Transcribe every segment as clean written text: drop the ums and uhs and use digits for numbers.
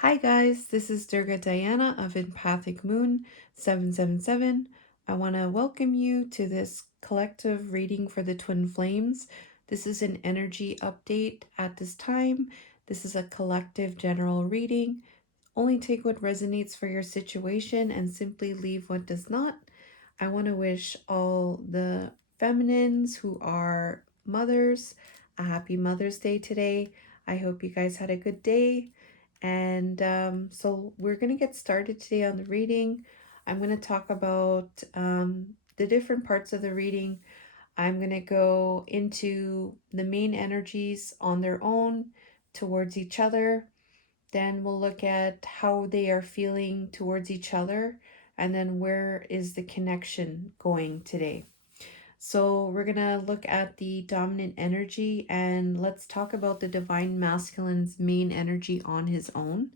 Hi guys, this is Durga Diana of Empathic Moon 777. I want to welcome you to this collective reading for the twin flames. This is an energy update at this time. This is a collective general reading. Only take what resonates for your situation and simply leave what does not. I want to wish all the feminines who are mothers a happy Mother's Day today. I hope you guys had a good day. And so we're going to get started today on the reading. I'm going to talk about the different parts of the reading. I'm going to go into the main energies on their own towards each other. Then we'll look at how they are feeling towards each other. And then where is the connection going today? So we're going to look at the dominant energy and let's talk about the divine masculine's main energy on his own.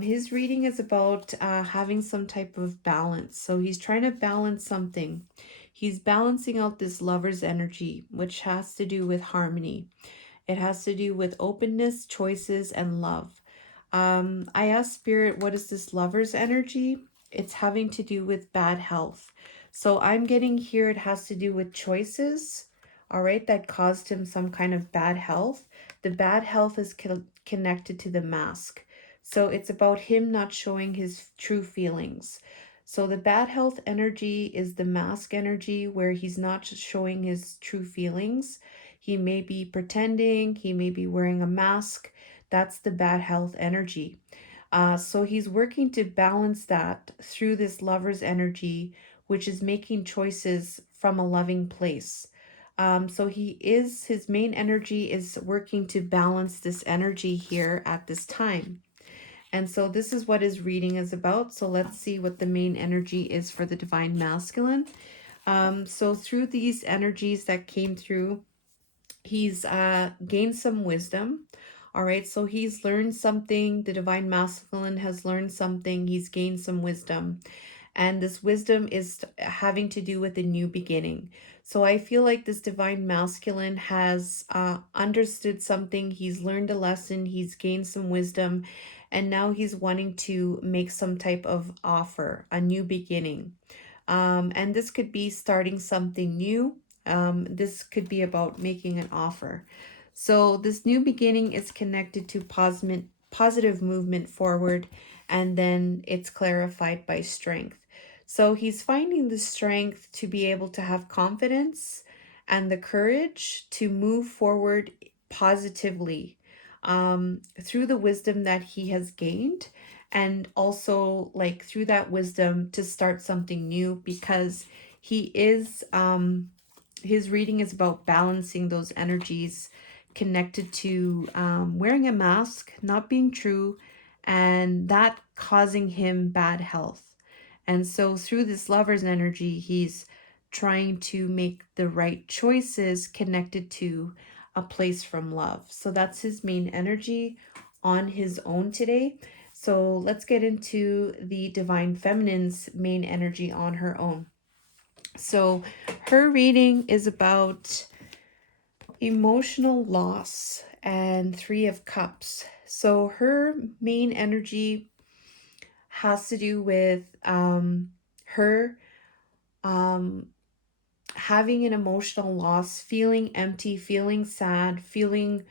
His reading is about having some type of balance. So he's trying to balance something. He's balancing out this lover's energy, which has to do with harmony. It has to do with openness, choices, and love. I asked Spirit, what is this lover's energy? It's having to do with bad health. So I'm getting here, it has to do with choices, all right, that caused him some kind of bad health. The bad health is connected to the mask. So it's about him not showing his true feelings. So the bad health energy is the mask energy where he's not showing his true feelings. He may be pretending, he may be wearing a mask. That's the bad health energy. So he's working to balance that through this lover's energy, which is making choices from a loving place. So his main energy is working to balance this energy here at this time. And so this is what his reading is about. So let's see what the main energy is for the divine masculine. So through these energies that came through, he's gained some wisdom. All right, so he's learned something. The divine masculine has learned something. He's gained some wisdom. And this wisdom is having to do with a new beginning. So I feel like this divine masculine has understood something. He's learned a lesson. He's gained some wisdom. And now he's wanting to make some type of offer, a new beginning. And this could be starting something new. This could be about making an offer. So this new beginning is connected to positive movement forward, and then it's clarified by strength. So he's finding the strength to be able to have confidence and the courage to move forward positively through the wisdom that he has gained, and also like through that wisdom to start something new, because he is his reading is about balancing those energies connected to wearing a mask, not being true, and that causing him bad health. And so through this lover's energy, he's trying to make the right choices connected to a place from love. So that's his main energy on his own today. So let's get into the divine feminine's main energy on her own. So her reading is about emotional loss and Three of Cups. So her main energy has to do with her having an emotional loss, feeling empty, feeling sad, feeling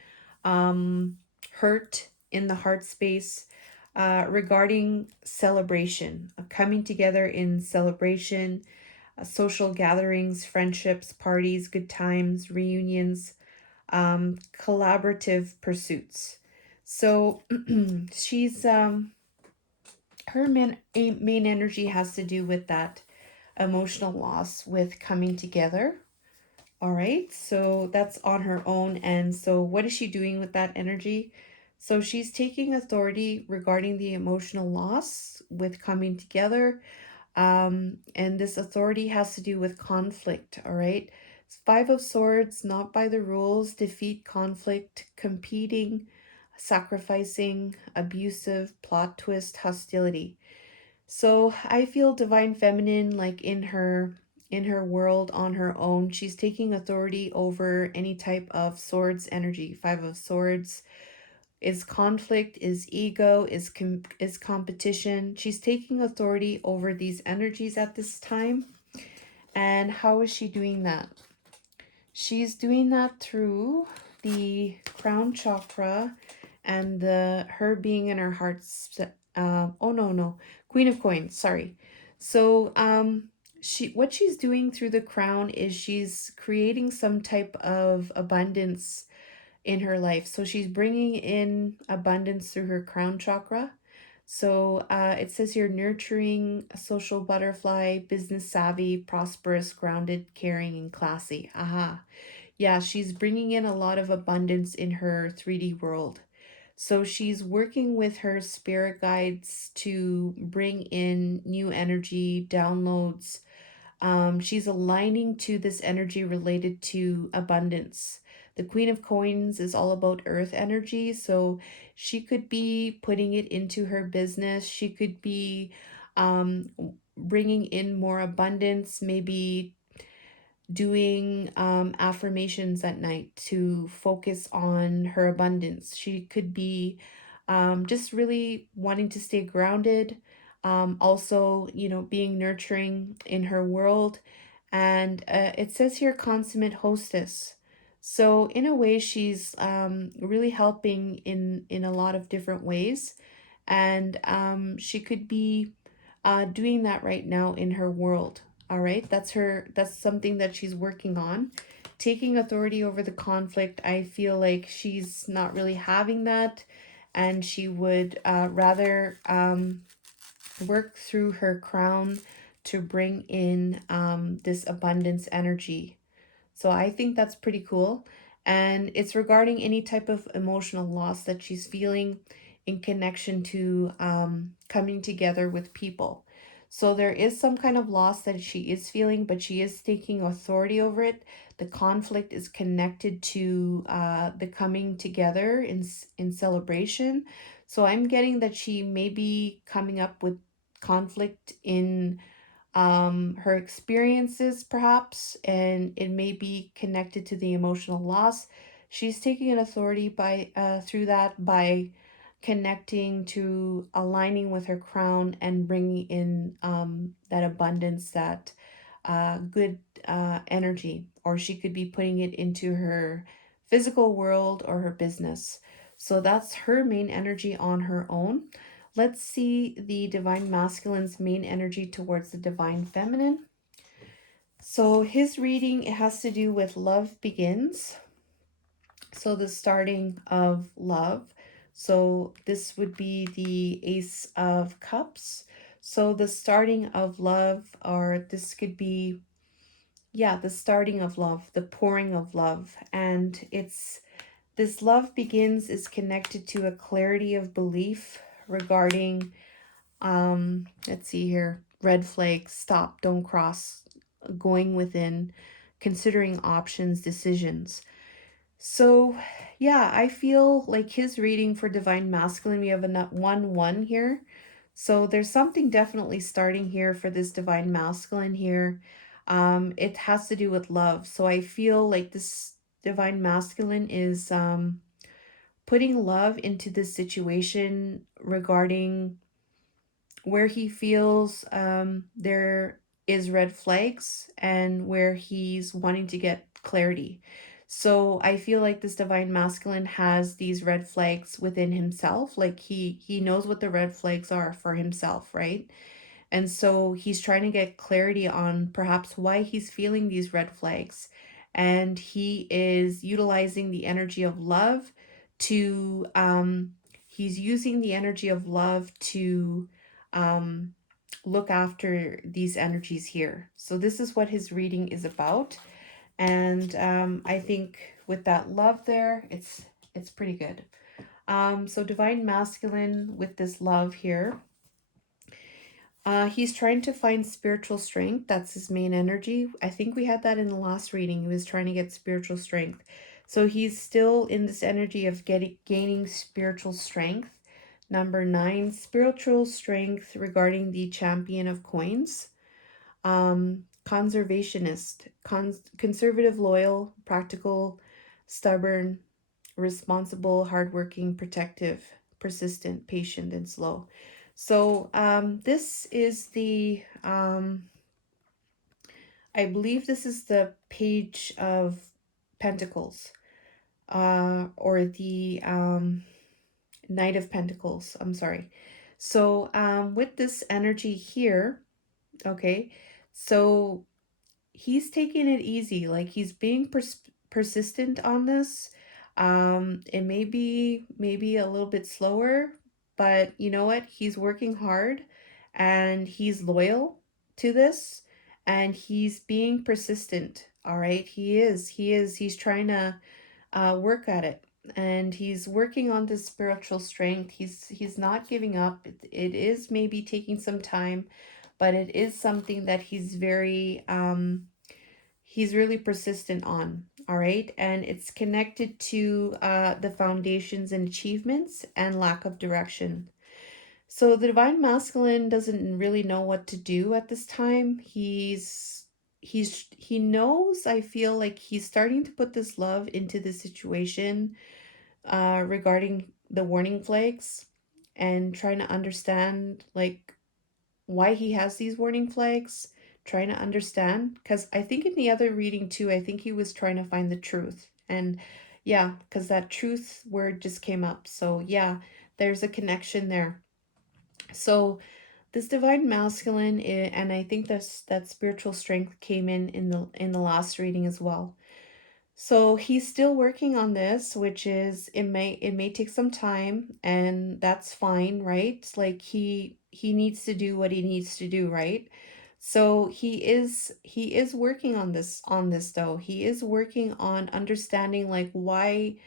hurt in the heart space regarding celebration, coming together in celebration, social gatherings, friendships, parties, good times, reunions, collaborative pursuits. So she's her main energy has to do with that emotional loss, with coming together. All right, so that's on her own. And so what is she doing with that energy? So she's taking authority regarding the emotional loss with coming together. And this authority has to do with conflict. All right, Five of Swords, not by the rules, defeat conflict, competing, sacrificing, abusive, plot twist, hostility. So I feel divine feminine, like in her world on her own, she's taking authority over any type of swords energy. Five of Swords is conflict, is ego, is competition. She's taking authority over these energies at this time. And how is she doing that? She's doing that through the crown chakra and her being in her heart. Oh no, Queen of Coins. Sorry. So what she's doing through the crown is she's creating some type of abundance in her life. So she's bringing in abundance through her crown chakra. So it says here nurturing, a social butterfly, business savvy, prosperous, grounded, caring, and classy. Aha. Yeah, she's bringing in a lot of abundance in her 3D world. So she's working with her spirit guides to bring in new energy, downloads. She's aligning to this energy related to abundance. The Queen of Coins is all about earth energy. So she could be putting it into her business. She could be um, bringing in more abundance, maybe doing affirmations at night to focus on her abundance. She could be just really wanting to stay grounded, also, being nurturing in her world. And it says here, consummate hostess. So in a way, she's really helping in a lot of different ways. And she could be doing that right now in her world. All right, that's something that she's working on. Taking authority over the conflict, I feel like she's not really having that, and she would rather work through her crown to bring in this abundance energy. So I think that's pretty cool. And it's regarding any type of emotional loss that she's feeling in connection to coming together with people. So there is some kind of loss that she is feeling, but she is taking authority over it. The conflict is connected to the coming together in celebration. So I'm getting that she may be coming up with conflict in her experiences perhaps, and it may be connected to the emotional loss. She's taking an authority by through that by connecting to aligning with her crown and bringing in that abundance, that good energy, or she could be putting it into her physical world or her business. So that's her main energy on her own. Let's see the divine masculine's main energy towards the divine feminine. So his reading, it has to do with love begins. So the starting of love. So this would be the Ace of Cups. So the starting of love, or this could be, yeah, the starting of love, the pouring of love. And it's this love begins is connected to a clarity of belief regarding let's see here, red flags, stop, don't cross, going within, considering options, decisions. So yeah, I feel like his reading for divine masculine, we have a 1-1 here. So there's something definitely starting here for this divine masculine here. It has to do with love. So I feel like this divine masculine is putting love into this situation regarding where he feels there is red flags and where he's wanting to get clarity. So I feel like this divine masculine has these red flags within himself. Like he knows what the red flags are for himself, right? And so he's trying to get clarity on perhaps why he's feeling these red flags. And he is utilizing the energy of love to, he's using the energy of love to um, look after these energies here. So this is what his reading is about. And I think with that love there, it's pretty good. So divine masculine with this love here. He's trying to find spiritual strength. That's his main energy. I think we had that in the last reading. He was trying to get spiritual strength. So he's still in this energy of gaining spiritual strength. Number 9, spiritual strength regarding the champion of coins. Conservationist, conservative, loyal, practical, stubborn, responsible, hardworking, protective, persistent, patient, and slow. So this is the, I believe this is the Page of Pentacles, or the Knight of Pentacles. I'm sorry. So with this energy here, okay, so he's taking it easy. Like he's being persistent on this. It may be maybe a little bit slower, but you know what? He's working hard and he's loyal to this and he's being persistent. All right. He's trying to work at it. And he's working on this spiritual strength. He's not giving up. It is maybe taking some time, but it is something that he's really persistent on. All right. And it's connected to the foundations and achievements and lack of direction. So the divine masculine doesn't really know what to do at this time. He knows, I feel like he's starting to put this love into the situation regarding the warning flags and trying to understand like why he has these warning flags, trying to understand. Because I think in the other reading too, I think he was trying to find the truth. And yeah, because that truth word just came up. So yeah, there's a connection there. So this divine masculine, and I think that spiritual strength came in the last reading as well. So he's still working on this, which is it may take some time, and that's fine, right? Like he needs to do what he needs to do, right? So he is working on this though. He is working on understanding like why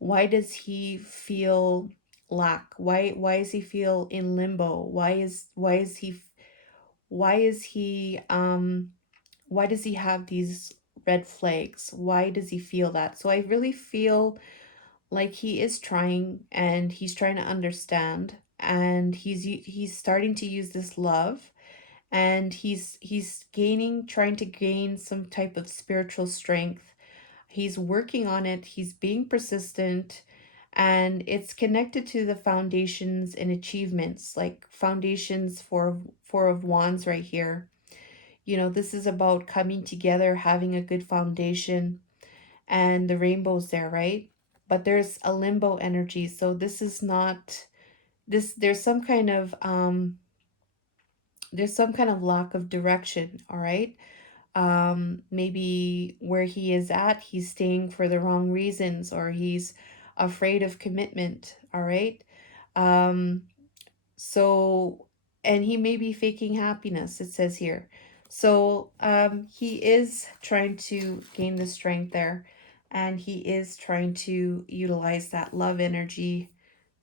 does he feel lack? Why does he feel in limbo? Why is he why does he have these red flags? Why does he feel that? So I really feel like he is trying and he's trying to understand and he's starting to use this love and he's trying to gain some type of spiritual strength. He's working on it, he's being persistent, and it's connected to the foundations and achievements, like foundations for Four of Wands right here. You know, this is about coming together, having a good foundation, and the rainbow's there, right? But there's a limbo energy. So this is not this there's some kind of lack of direction, all right? Maybe where he is at, he's staying for the wrong reasons or he's afraid of commitment, all right? Um so, and he may be faking happiness, it says here. So, he is trying to gain the strength there, and he is trying to utilize that love energy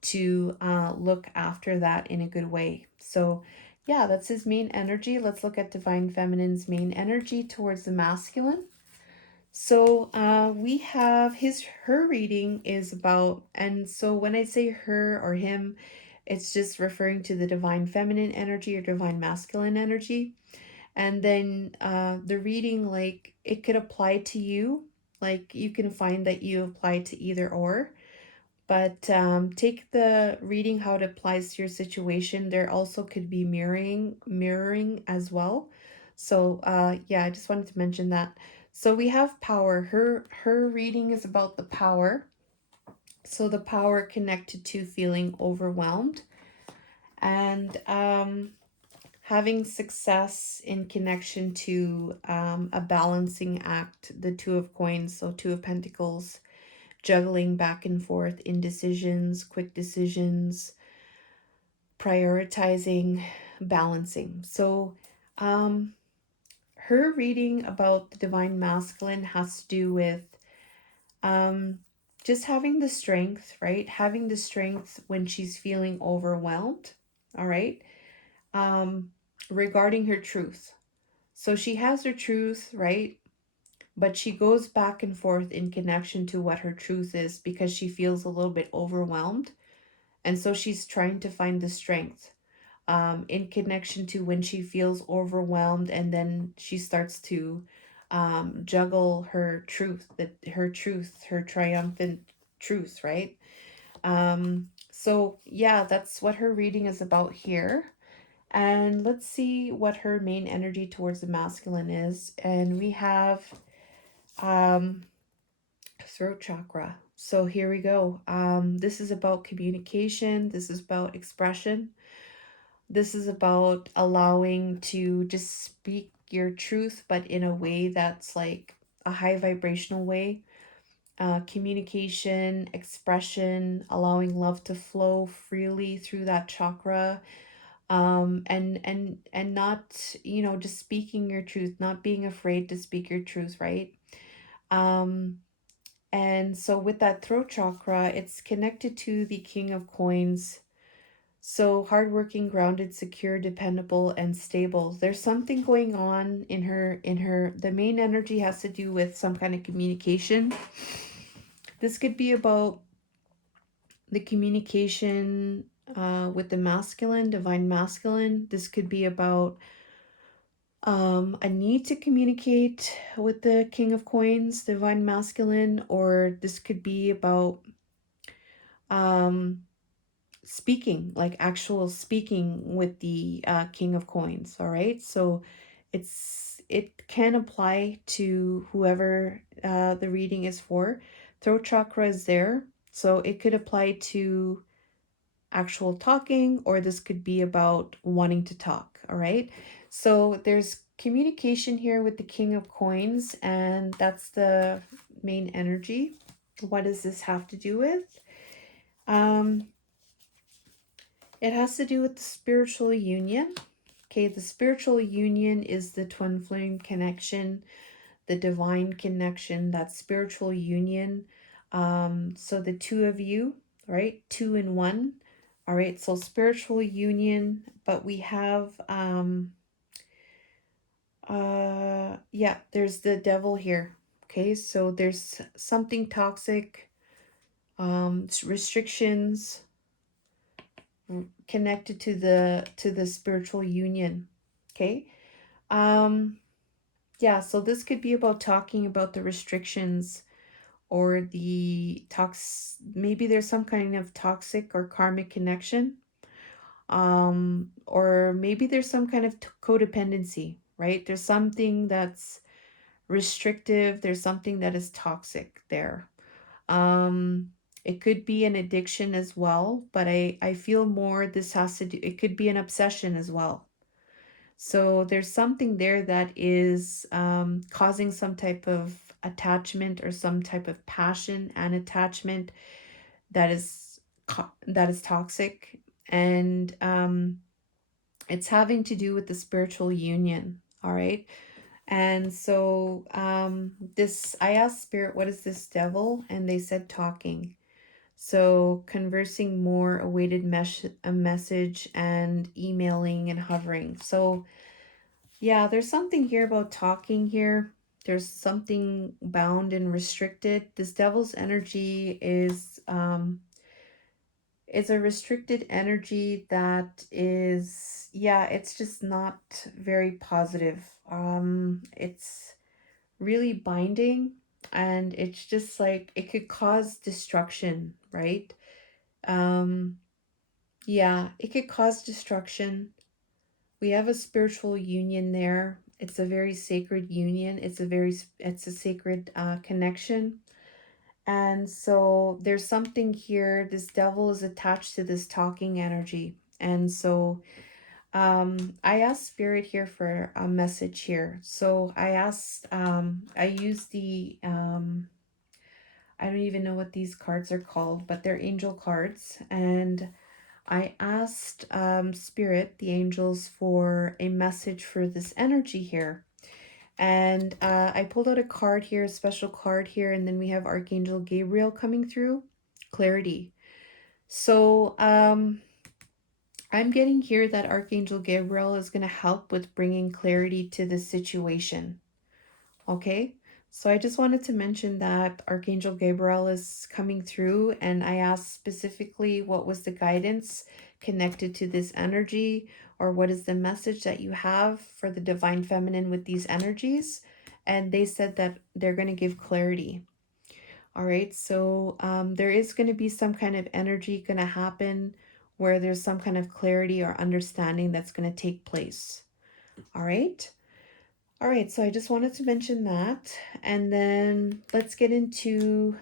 to look after that in a good way. So, yeah, that's his main energy. Let's look at Divine Feminine's main energy towards the masculine. So we have her reading is about, and so when I say her or him, it's just referring to the divine feminine energy or divine masculine energy. And then the reading, like it could apply to you, like you can find that you apply to either or. But take the reading how it applies to your situation. There also could be mirroring as well. So yeah, I just wanted to mention that. So we have power. Her reading is about the power. So the power connected to feeling overwhelmed and having success in connection to a balancing act, the Two of Coins, so Two of Pentacles, juggling back and forth, indecisions, quick decisions, prioritizing, balancing. So, her reading about the divine masculine has to do with um, just having the strength, right? Having the strength when she's feeling overwhelmed, all right? Um, regarding her truth. So she has her truth, right? But she goes back and forth in connection to what her truth is because she feels a little bit overwhelmed. And so she's trying to find the strength in connection to when she feels overwhelmed. And then she starts to juggle her truth, her triumphant truth, right? So yeah, that's what her reading is about here. And let's see what her main energy towards the masculine is. And we have um, throat chakra. So here we go. This is about communication. This is about expression. This is about allowing to just speak your truth, but in a way that's like a high vibrational way. Communication, expression, allowing love to flow freely through that chakra, and not, just speaking your truth, not being afraid to speak your truth, right? um and so with that throat chakra, it's connected to the King of Coins. So hardworking, grounded, secure, dependable, and stable. There's something going on in her the main energy has to do with some kind of communication. This could be about the communication with the masculine, divine masculine. This could be about a need to communicate with the King of Coins, divine masculine, or this could be about um, speaking, like actual speaking with the King of Coins. All right, so it can apply to whoever the reading is for. Throat chakra is there, so it could apply to actual talking, or this could be about wanting to talk. All right, so there's communication here with the King of Coins, and that's the main energy. What does this have to do with? um it has to do with the spiritual union. Okay, the spiritual union is the twin flame connection, the divine connection, that spiritual union. So the two of you, right? Two in one. All right, so spiritual union, but we have yeah, there's the devil here. Okay, so there's something toxic, restrictions connected to the spiritual union. Okay. um yeah, so this could be about talking about the restrictions or the maybe there's some kind of toxic or karmic connection, or maybe there's some kind of codependency, right? There's something that's restrictive, there's something that is toxic there. um it could be an addiction as well, but I feel more this has to do, it could be an obsession as well. So there's something there that is causing some type of attachment or some type of passion and attachment that is that is toxic. And it's having to do with the spiritual union. All right. And so this, I asked Spirit, what is this devil? And they said talking. So conversing more, awaited a message, and emailing and hovering. So yeah, there's something here about talking here. There's something bound and restricted. This devil's energy is a restricted energy that is, yeah, it's just not very positive. It's really binding, and it's just like it could cause destruction, right? Um yeah, it could cause destruction. We have a spiritual union there. It's a very sacred union. It's a sacred connection. And so there's something here. This devil is attached to this talking energy. And so I asked Spirit here for a message here. So I used I don't even know what these cards are called, but they're angel cards. And I asked Spirit, the angels, for a message for this energy here. And I pulled out a card here, a special card here, and then we have Archangel Gabriel coming through. Clarity. So I'm getting here that Archangel Gabriel is going to help with bringing clarity to the situation. Okay, so I just wanted to mention that Archangel Gabriel is coming through, and I asked specifically what was the guidance connected to this energy, or what is the message that you have for the divine feminine with these energies. And they said that they're going to give clarity. All right, so there is going to be some kind of energy going to happen where there's some kind of clarity or understanding that's going to take place. All right. All right, so I just wanted to mention that, and then let's get into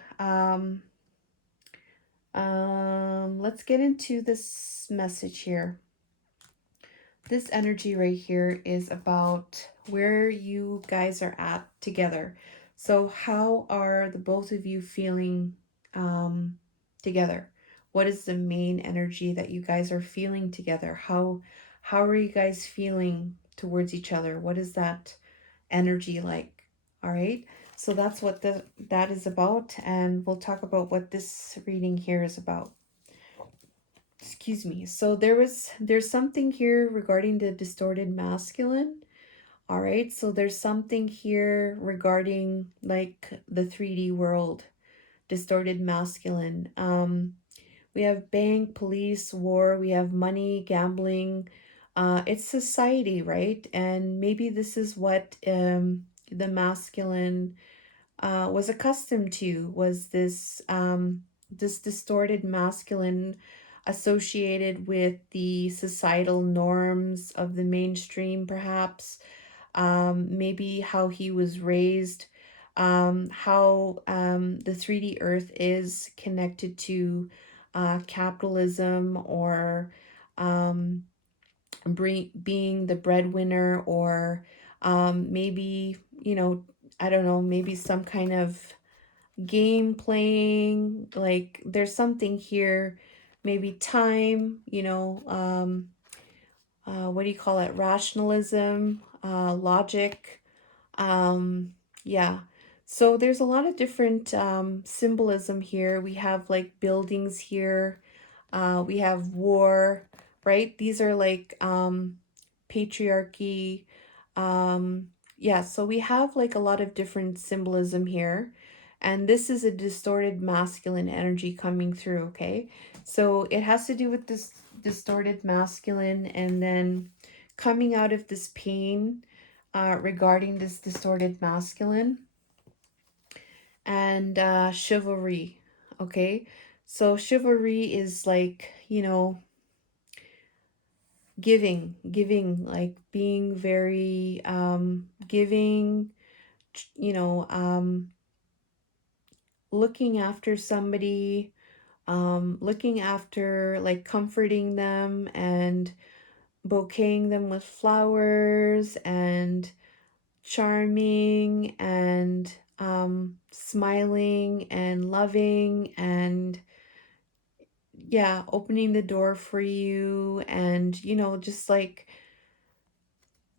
this message here. This energy right here is about where you guys are at together. So how are the both of you feeling together? What is the main energy that you guys are feeling together? How are you guys feeling towards each other? What is that energy like? All right. So that's what that is about, and we'll talk about what this reading here is about. Excuse me. So there's something here regarding the distorted masculine. All right. So there's something here regarding like the 3D world, distorted masculine. We have bank, police, war, we have money, gambling. It's society, right? And maybe this is what the masculine was accustomed to, was this distorted masculine associated with the societal norms of the mainstream, perhaps. Maybe how he was raised, how the 3D earth is connected to capitalism, or um, being the breadwinner, or maybe, I don't know, maybe some kind of game playing. Like there's something here, maybe time, what do you call it? Rationalism, logic. Yeah. So there's a lot of different symbolism here. We have like buildings here. We have war, right? These are like patriarchy. Yeah, so we have like a lot of different symbolism here. And this is a distorted masculine energy coming through, okay? So it has to do with this distorted masculine, and then coming out of this pain regarding this distorted masculine, and chivalry, okay? So chivalry is like, giving, like being very giving, you know, looking after somebody, looking after, like comforting them and bouqueting them with flowers, and charming, and smiling and loving, and yeah, opening the door for you, and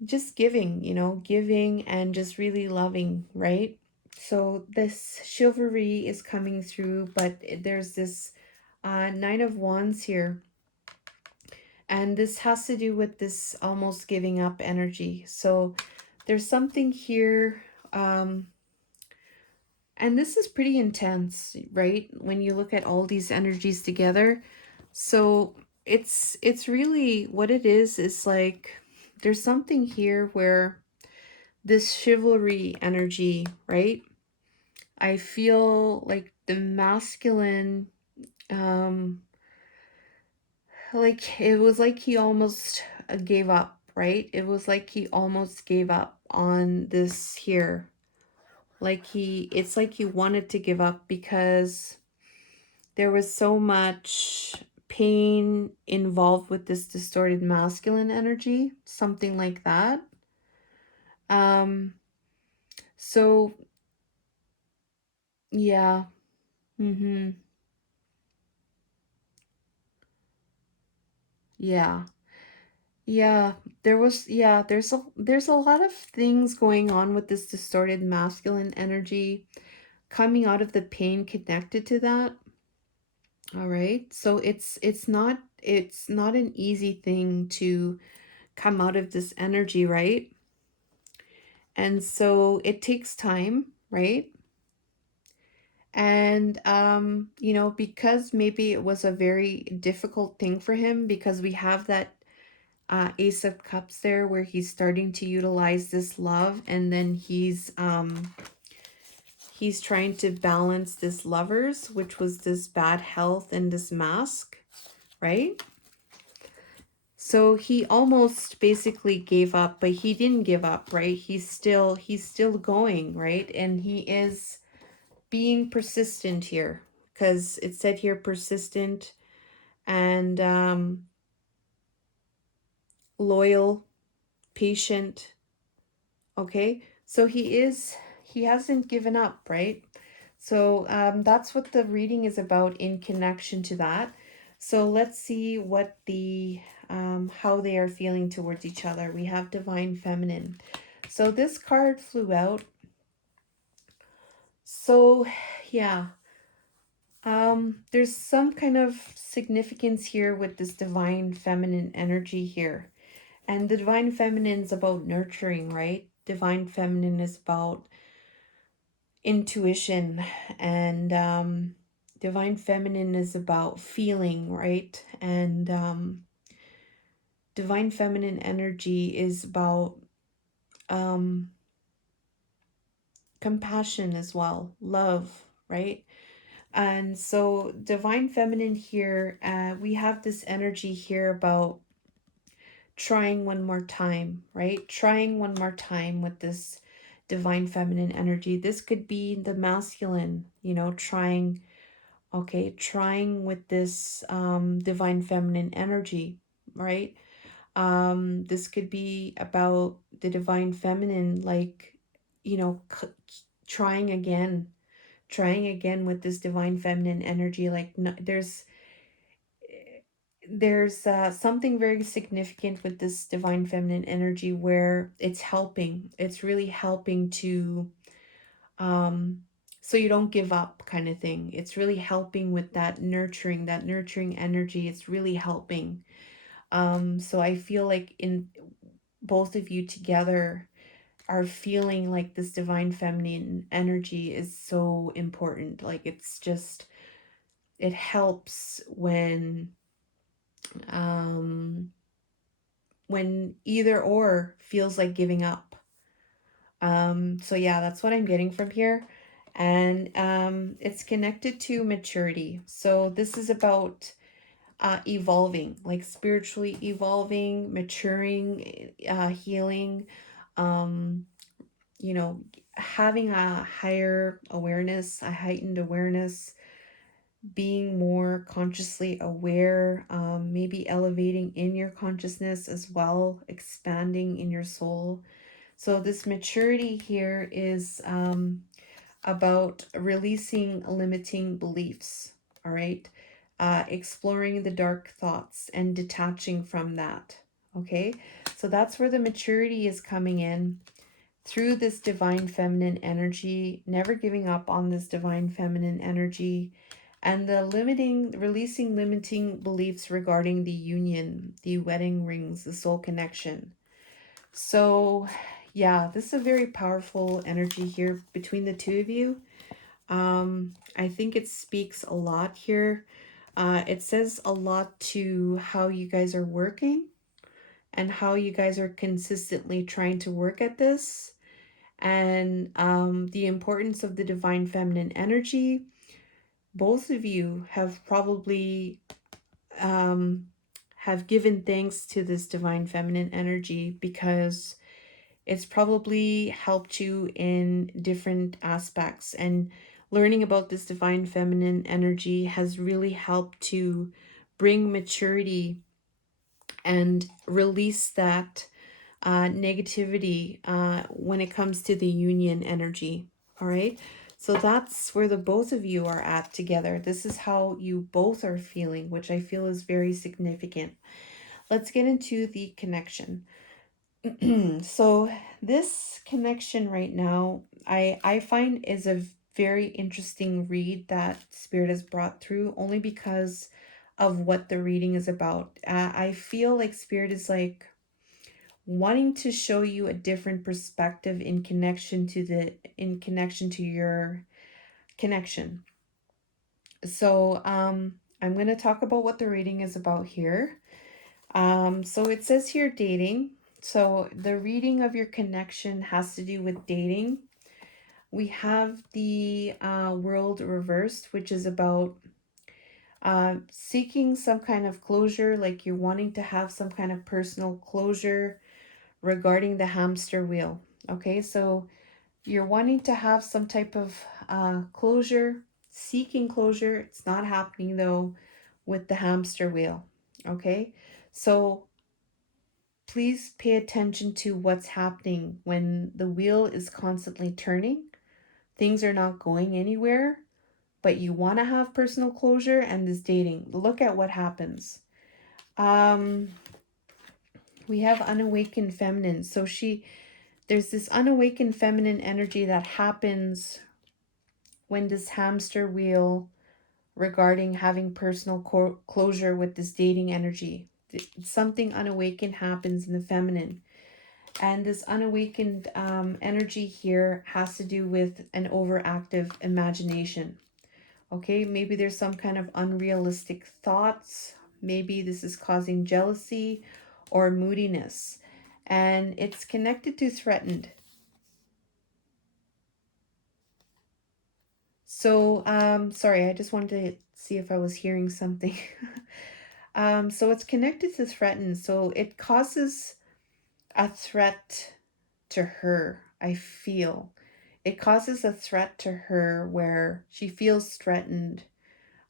just giving, giving and just really loving, right? So this chivalry is coming through, but there's this Nine of Wands here, and this has to do with this almost giving up energy. So there's something here, and this is pretty intense, right? When you look at all these energies together. So it's really what it is like there's something here where this chivalry energy, right? I feel like the masculine, um, like it was like he almost gave up, right? It was like he almost gave up on this here. It's like he wanted to give up because there was so much pain involved with this distorted masculine energy, something like that. Um, so yeah. Mm-hmm. Yeah. Yeah, there's a lot of things going on with this distorted masculine energy coming out of the pain connected to that. All right. So it's not an easy thing to come out of this energy, right? And so it takes time, right? And because maybe it was a very difficult thing for him, because we have that Ace of Cups there, where he's starting to utilize this love, and then he's trying to balance this Lovers, which was this bad health and this mask, right? So he almost basically gave up, but he didn't give up, right? He's still going, right? And he is being persistent here, because it said here persistent and loyal, patient. Okay, so he hasn't given up, right? So that's what the reading is about in connection to that. So let's see what the how they are feeling towards each other. We have Divine Feminine. So this card flew out. So yeah, there's some kind of significance here with this Divine Feminine energy here. And the Divine Feminine is about nurturing, right? Divine Feminine is about intuition, and Divine Feminine is about feeling, right? And Divine Feminine energy is about compassion as well, love, right? And so Divine Feminine here, we have this energy here about trying one more time, right? Trying one more time with this Divine Feminine energy. This could be the masculine, you know, trying. Okay, trying with this Divine Feminine energy, right? This could be about the Divine Feminine, like, you know, trying again with this Divine Feminine energy. Like, no, there's something very significant with this Divine Feminine energy where it's really helping to um so you don't give up, kind of thing. It's really helping with that nurturing energy. It's really helping. So I feel like in both of you together are feeling like this Divine Feminine energy is so important. Like, it's just, it helps um when either or feels like giving up. So yeah, that's what I'm getting from here. And it's connected to maturity. So this is about evolving, like spiritually evolving, maturing, healing, um, you know, having a higher awareness, a heightened awareness, being more consciously aware, maybe elevating in your consciousness as well, expanding in your soul. So this maturity here is about releasing limiting beliefs, all right? Exploring the dark thoughts and detaching from that, okay? So that's where the maturity is coming in through this Divine Feminine energy, never giving up on this Divine Feminine energy, and the releasing limiting beliefs regarding the union, the wedding rings, the soul connection. So yeah, this is a very powerful energy here between the two of you. I think it speaks a lot here. It says a lot to how you guys are working and how you guys are consistently trying to work at this, and the importance of the Divine Feminine energy. Both of you have probably have given thanks to this Divine Feminine energy, because it's probably helped you in different aspects, and learning about this Divine Feminine energy has really helped to bring maturity and release that negativity when it comes to the union energy. All right, so that's where the both of you are at together. This is how you both are feeling, which I feel is very significant. Let's get into the connection. So this connection right now, I find is a very interesting read that Spirit has brought through, only because of what the reading is about. I feel like Spirit is like wanting to show you a different perspective in connection to your connection. So I'm going to talk about what the reading is about here. So it says here dating. So the reading of your connection has to do with dating. We have the world reversed, which is about seeking some kind of closure, like you're wanting to have some kind of personal closure regarding the hamster wheel. Okay, so you're wanting to have some type of closure, seeking closure. It's not happening though with the hamster wheel. Okay, so please pay attention to what's happening when the wheel is constantly turning. Things are not going anywhere, but you want to have personal closure and this dating. Look at what happens. Um, we have unawakened feminine. So there's this unawakened feminine energy that happens when this hamster wheel regarding having personal closure with this dating energy. Something unawakened happens in the feminine. And this unawakened energy here has to do with an overactive imagination. Okay, maybe there's some kind of unrealistic thoughts. Maybe this is causing jealousy or moodiness. And it's connected to threatened. So, sorry, I just wanted to see if I was hearing something. So it's connected to threatened. So it causes a threat to her, I feel. It causes a threat to her where she feels threatened.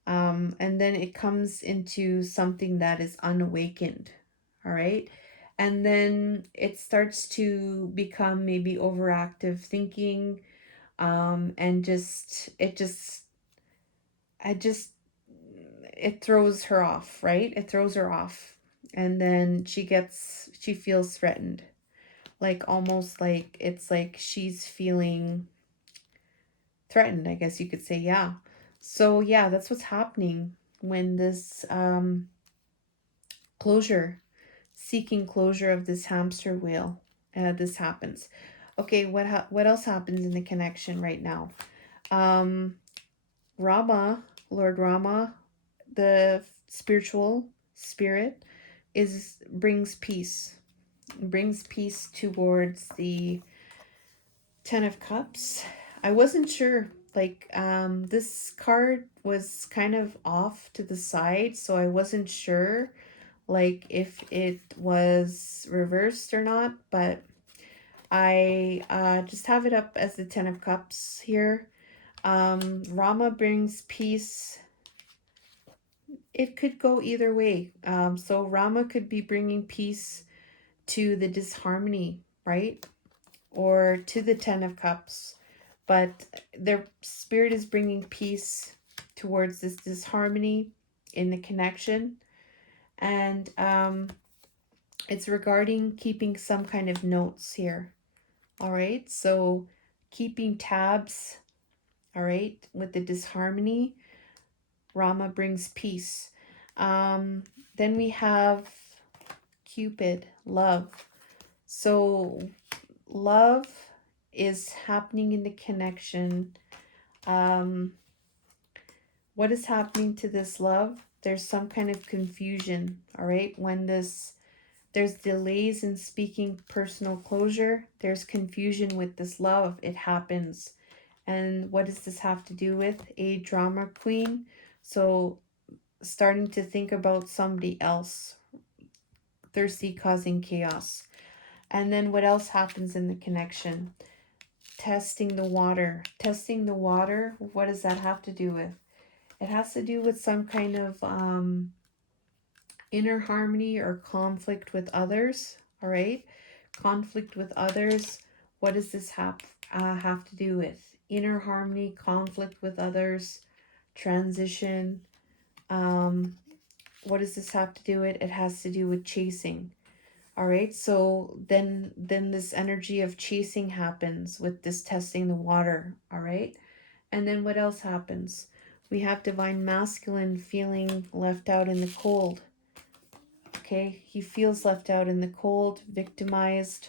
And then it comes into something that is unawakened. All right. And then it starts to become maybe overactive thinking. And I just, it throws her off, right? It throws her off. And then she feels threatened. Like almost like it's like she's feeling threatened, I guess you could say. Yeah. So yeah, that's what's happening when this closure, seeking closure of this hamster wheel, this happens. Okay, what else happens in the connection right now? um Rama, Lord Rama, the spiritual spirit, is brings peace towards the 10 of Cups. I wasn't sure. Like, this card was kind of off to the side, so I wasn't sure, like, if it was reversed or not, but I just have it up as the 10 of Cups here. Rama brings peace. It could go either way. So Rama could be bringing peace to the disharmony, right? Or to the 10 of Cups, but their spirit is bringing peace towards this disharmony in the connection. And it's regarding keeping some kind of notes here. All right, so keeping tabs. All right, with the disharmony, Rama brings peace. Then we have Cupid, love. So love is happening in the connection. What is happening to this love? There's some kind of confusion, all right? When there's delays in speaking personal closure, there's confusion with this love. It happens. And what does this have to do with? A drama queen. So starting to think about somebody else, thirsty, causing chaos. And then what else happens in the connection? Testing the water. Testing the water, what does that have to do with? It has to do with some kind of inner harmony or conflict with others. All right, conflict with others. What does this have to do with? Inner harmony, conflict with others, transition. What does this have to do with? It has to do with chasing. All right, so then this energy of chasing happens with this testing the water. All right, and then what else happens? We have divine masculine feeling left out in the cold. Okay, he feels left out in the cold, victimized,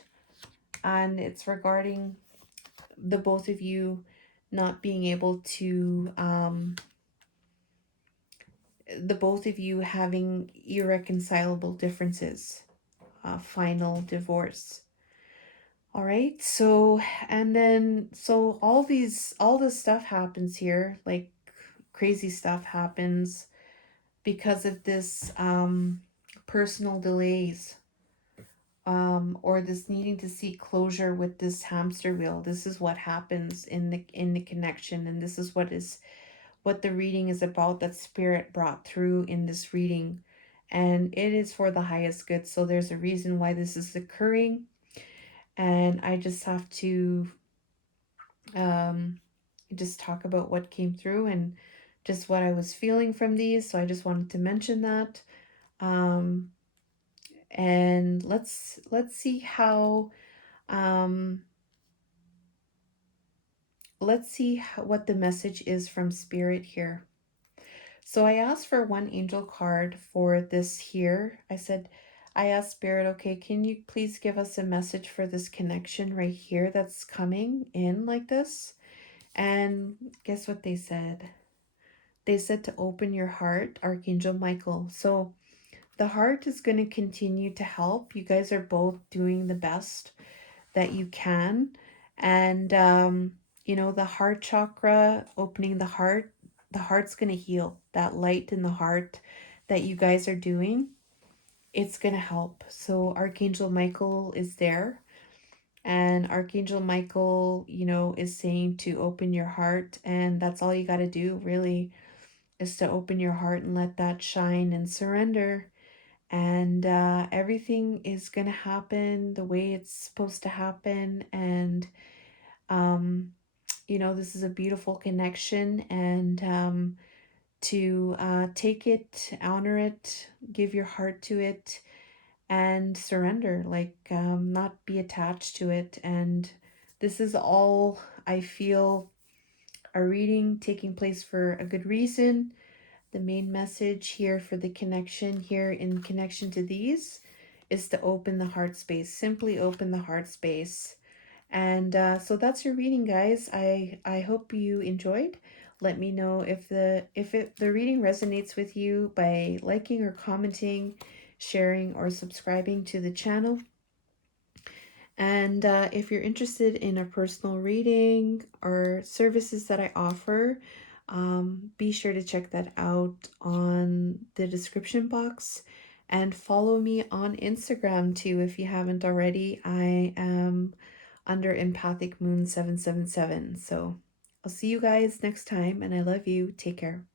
and it's regarding the both of you not being able to, the both of you having irreconcilable differences, final divorce. All right. So, and then, so all this stuff happens here, like crazy stuff happens because of this personal delays, or this needing to seek closure with this hamster wheel. This is what happens in the connection, and this is what the reading is about, that spirit brought through in this reading, and it is for the highest good. So there's a reason why this is occurring, and I just have to um just talk about what came through and just what I was feeling from these. So I just wanted to mention that. um and let's see how um what the message is from spirit here. So I asked for one angel card for this here. I asked spirit, okay, can you please give us a message for this connection right here that's coming in like this? And guess what they said? They said to open your heart, Archangel Michael. So the heart is going to continue to help. You guys are both doing the best that you can. And, the heart chakra, opening the heart's going to heal. That light in the heart that you guys are doing, it's going to help. So Archangel Michael is there. And Archangel Michael, is saying to open your heart. And that's all you got to do, really, is to open your heart and let that shine and surrender. And everything is going to happen the way it's supposed to happen. And, um, this is a beautiful connection. And to take it, honor it, give your heart to it, and surrender, like not be attached to it. And this is all, I feel, a reading taking place for a good reason. The main message here for the connection here in connection to these is to open the heart space. Simply open the heart space. And so that's your reading, guys. I hope you enjoyed. Let me know if the reading resonates with you by liking or commenting, sharing or subscribing to the channel. And if you're interested in a personal reading or services that I offer, be sure to check that out on the description box, and follow me on Instagram too if you haven't already. I am under Empathic Moon 777. So I'll see you guys next time, and I love you. Take care.